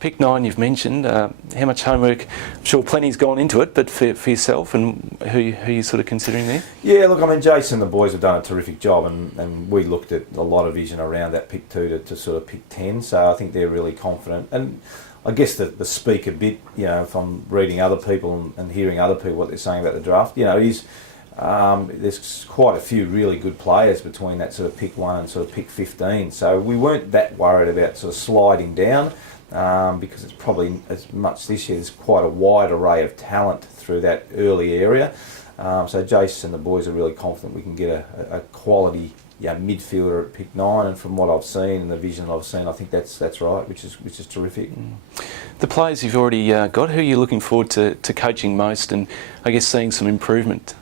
pick 9 you've mentioned. How much homework? I'm sure plenty's gone into it, but for yourself and who you sort of considering there? Yeah, look, I mean, Jason and the boys have done a terrific job, and we looked at a lot of vision around that pick 2 to sort of pick 10, so I think they're really confident. And I guess the speak a bit, if I'm reading other people and hearing other people what they're saying about the draft, is there's quite a few really good players between that sort of pick 1 and sort of pick 15. So we weren't that worried about sort of sliding down because it's probably as much this year. There's quite a wide array of talent through that early area. So Jason and the boys are really confident we can get a quality midfielder at pick 9, and from what I've seen and the vision I've seen, I think that's right, which is terrific. The players you've already got, who are you looking forward to coaching most, and I guess seeing some improvement?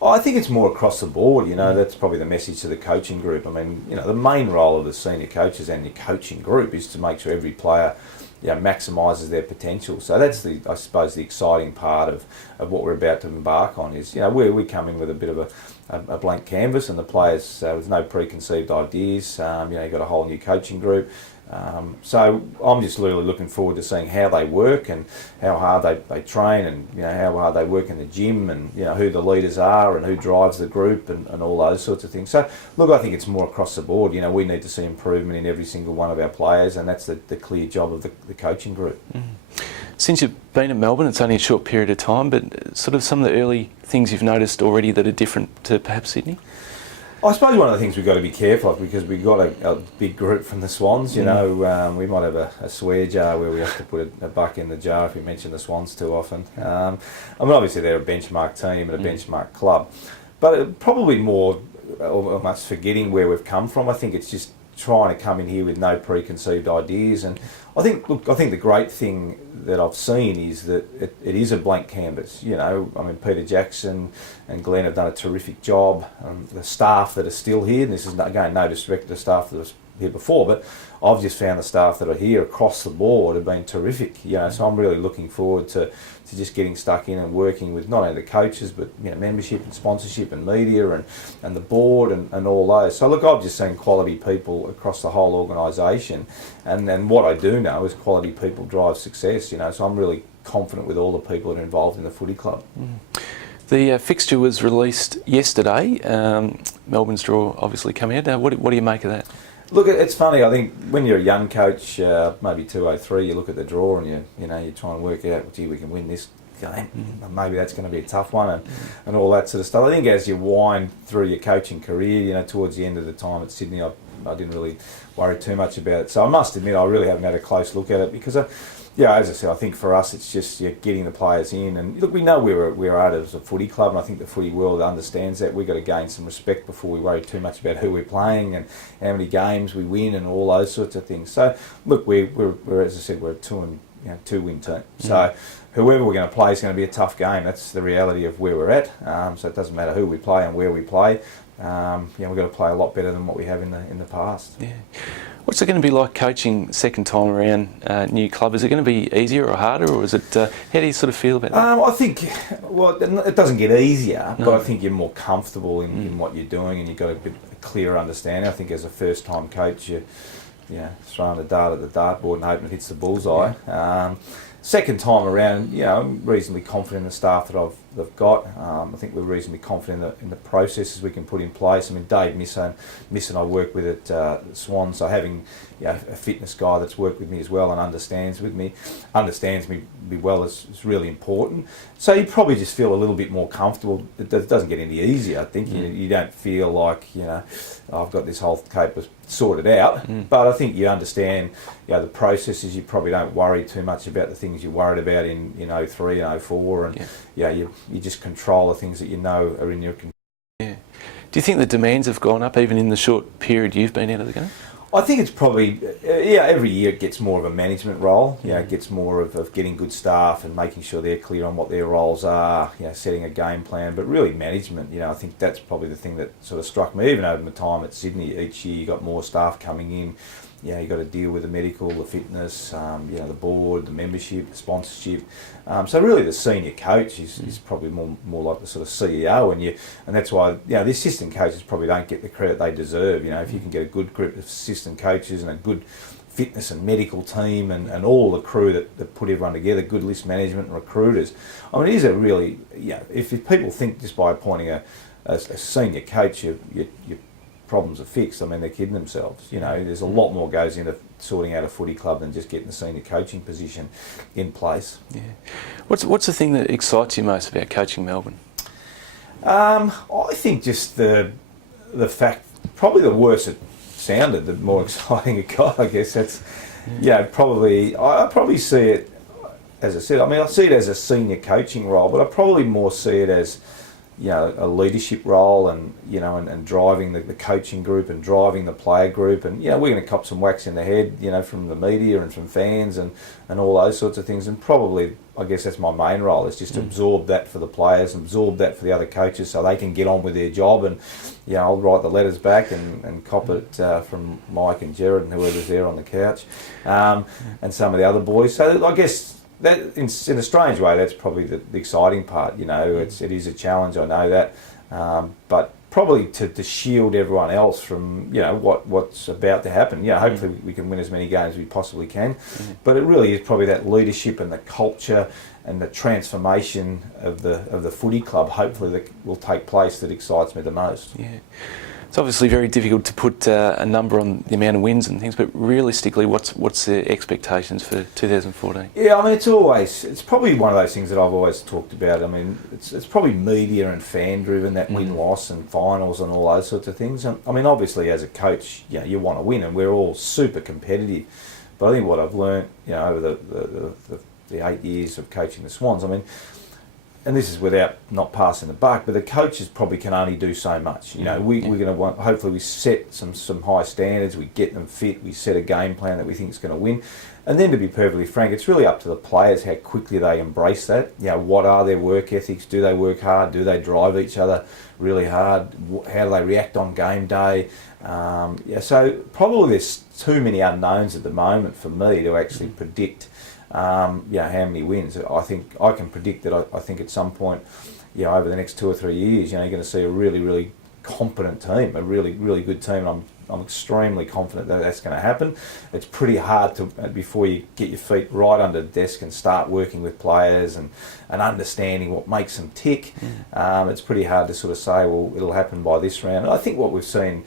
I think it's more across the board. That's probably the message to the coaching group. I mean, the main role of the senior coaches and your coaching group is to make sure every player maximises their potential. So that's I suppose the exciting part of what we're about to embark on is, we come in with a bit of a blank canvas, and the players with no preconceived ideas. You've got a whole new coaching group. So I'm just really looking forward to seeing how they work and how hard they train, and how hard they work in the gym, and who the leaders are and who drives the group, and all those sorts of things. So look, I think it's more across the board. We need to see improvement in every single one of our players, and that's the clear job of the coaching group. Since you've been in Melbourne, it's only a short period of time, but sort of some of the early things you've noticed already that are different to perhaps Sydney? I suppose one of the things we've got to be careful of, because we've got a big group from the Swans, we might have a swear jar where we have to put a buck in the jar if we mention the Swans too often. I mean, obviously they're a benchmark team and a benchmark club, but probably more almost forgetting where we've come from. I think it's just trying to come in here with no preconceived ideas, and I think the great thing that I've seen is that it is a blank canvas. I mean, Peter Jackson and Glenn have done a terrific job. The staff that are still here, and this is again no disrespect to the staff that was here before, but I've just found the staff that are here across the board have been terrific. So I'm really looking forward to just getting stuck in and working with not only the coaches, but membership and sponsorship and media and the board and all those. So look, I've just seen quality people across the whole organisation, and what I do know is quality people drive success. So I'm really confident with all the people that are involved in the footy club. The fixture was released yesterday. Melbourne's draw obviously come out. What do you make of that? Look, it's funny. I think when you're a young coach, maybe 203, you look at the draw and you're trying to work out, gee, we can win this game. Maybe that's going to be a tough one, and all that sort of stuff. I think as you wind through your coaching career, towards the end of the time at Sydney, I didn't really worry too much about it. So I must admit, I really haven't had a close look at it because, as I said, I think for us it's just getting the players in. And look, we know we're at as a footy club, and I think the footy world understands that. We've got to gain some respect before we worry too much about who we're playing and how many games we win and all those sorts of things. So look, we're as I said, we're a 2-win team. So whoever we're going to play is going to be a tough game. That's the reality of where we're at. So it doesn't matter who we play and where we play. We've got to play a lot better than what we have in the past. Yeah. What's it going to be like coaching second time around new club? Is it going to be easier or harder, or is it? How do you sort of feel about that? I think, it doesn't get easier, but I think you're more comfortable in what you're doing, and you've got a clearer understanding. I think as a first time coach, you're throwing the dart at the dartboard and hoping it hits the bullseye. Yeah. Second time around, I'm reasonably confident in the staff that they've got. I think we're reasonably confident in the processes we can put in place. I mean, Dave Miss and I work with at Swan, so having a fitness guy that's worked with me as well and understands me well is really important. So you probably just feel a little bit more comfortable. It doesn't get any easier. I think you don't feel like I've got this whole caper sorted out, but I think you understand the processes. You probably don't worry too much about the things you worried about in 03 and 04, and you just control the things that are in your control. Yeah. Do you think the demands have gone up even in the short period you've been out of the game? I think it's probably, every year it gets more of a management role. It gets more of getting good staff and making sure they're clear on what their roles are, setting a game plan, but really management. I think that's probably the thing that sort of struck me. Even over my time at Sydney, each year you got more staff coming in, you know, you've got to deal with the medical, the fitness, you know, the board, the membership, the sponsorship. So really the senior coach is probably more like the sort of CEO, and that's why, you know, the assistant coaches probably don't get the credit they deserve. You know, if you can get a good group of assistant coaches and a good fitness and medical team and all the crew that put everyone together, good list management and recruiters. I mean, it is a really, you know, if people think just by appointing a senior coach your problems are fixed, I mean, they're kidding themselves. You know, there's a lot more goes into sorting out a footy club than just getting the senior coaching position in place. Yeah. What's the thing that excites you most about coaching Melbourne? I think just the fact, probably the worse it sounded, the more exciting it got. I guess that's, yeah, probably. I probably see it, as I said. I mean, I see it as a senior coaching role, but I probably more see it as, you know, a leadership role, and you know, and driving the coaching group and driving the player group, and you know, we're going to cop some whacks in the head, you know, from the media and from fans and all those sorts of things. And probably, I guess that's my main role, is just to absorb that for the players, absorb that for the other coaches, so they can get on with their job. And you know, I'll write the letters back and cop it from Mike and Jared and whoever's there on the couch, and some of the other boys. So I guess that, in a strange way, that's probably the exciting part. You know, it is a challenge, I know that, but probably to shield everyone else from, you know, what's about to happen. You know, hopefully we can win as many games as we possibly can, but it really is probably that leadership and the culture and the transformation of the footy club, hopefully, that will take place, that excites me the most. Yeah. It's obviously very difficult to put a number on the amount of wins and things, but realistically, what's the expectations for 2014? Yeah, I mean, it's probably one of those things that I've always talked about. I mean, it's probably media and fan driven, that win-loss and finals and all those sorts of things. And I mean, obviously, as a coach, you know, you want to win, and we're all super competitive. But I think what I've learnt, you know, over the 8 years of coaching the Swans, I mean, and this is without not passing the buck, but the coaches probably can only do so much. You know, we're going to want, hopefully we set some high standards, we get them fit, we set a game plan that we think is going to win. And then, to be perfectly frank, it's really up to the players how quickly they embrace that. You know, what are their work ethics? Do they work hard? Do they drive each other really hard? How do they react on game day? Yeah, so probably there's too many unknowns at the moment for me to actually predict you know, how many wins. I think I can predict that I think at some point, you know, over the next 2 or 3 years, you know, you're going to see a really, really competent team, a really, really good team. And I'm extremely confident that that's going to happen. It's pretty hard to, before you get your feet right under the desk and start working with players and understanding what makes them tick. It's pretty hard to sort of say, well, it'll happen by this round. And I think what we've seen,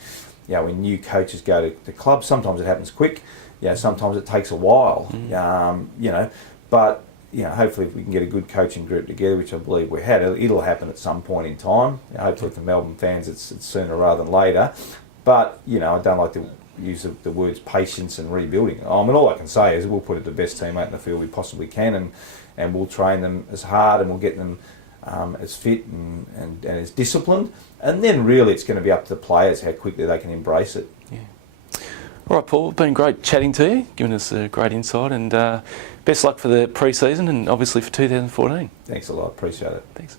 you know, when new coaches go to clubs, sometimes it happens quick. You know, sometimes it takes a while, you know, but, you know, hopefully if we can get a good coaching group together, which I believe we had, it'll happen at some point in time. You know, hopefully for Melbourne fans, it's sooner rather than later. But, you know, I don't like to use the words patience and rebuilding. I mean, all I can say is we'll put the best team out in the field we possibly can, and we'll train them as hard, and we'll get them as fit and as disciplined. And then really it's going to be up to the players how quickly they can embrace it. Yeah. All right, Paul, it's been great chatting to you, giving us a great insight, and best luck for the pre-season and obviously for 2014. Thanks a lot, appreciate it. Thanks.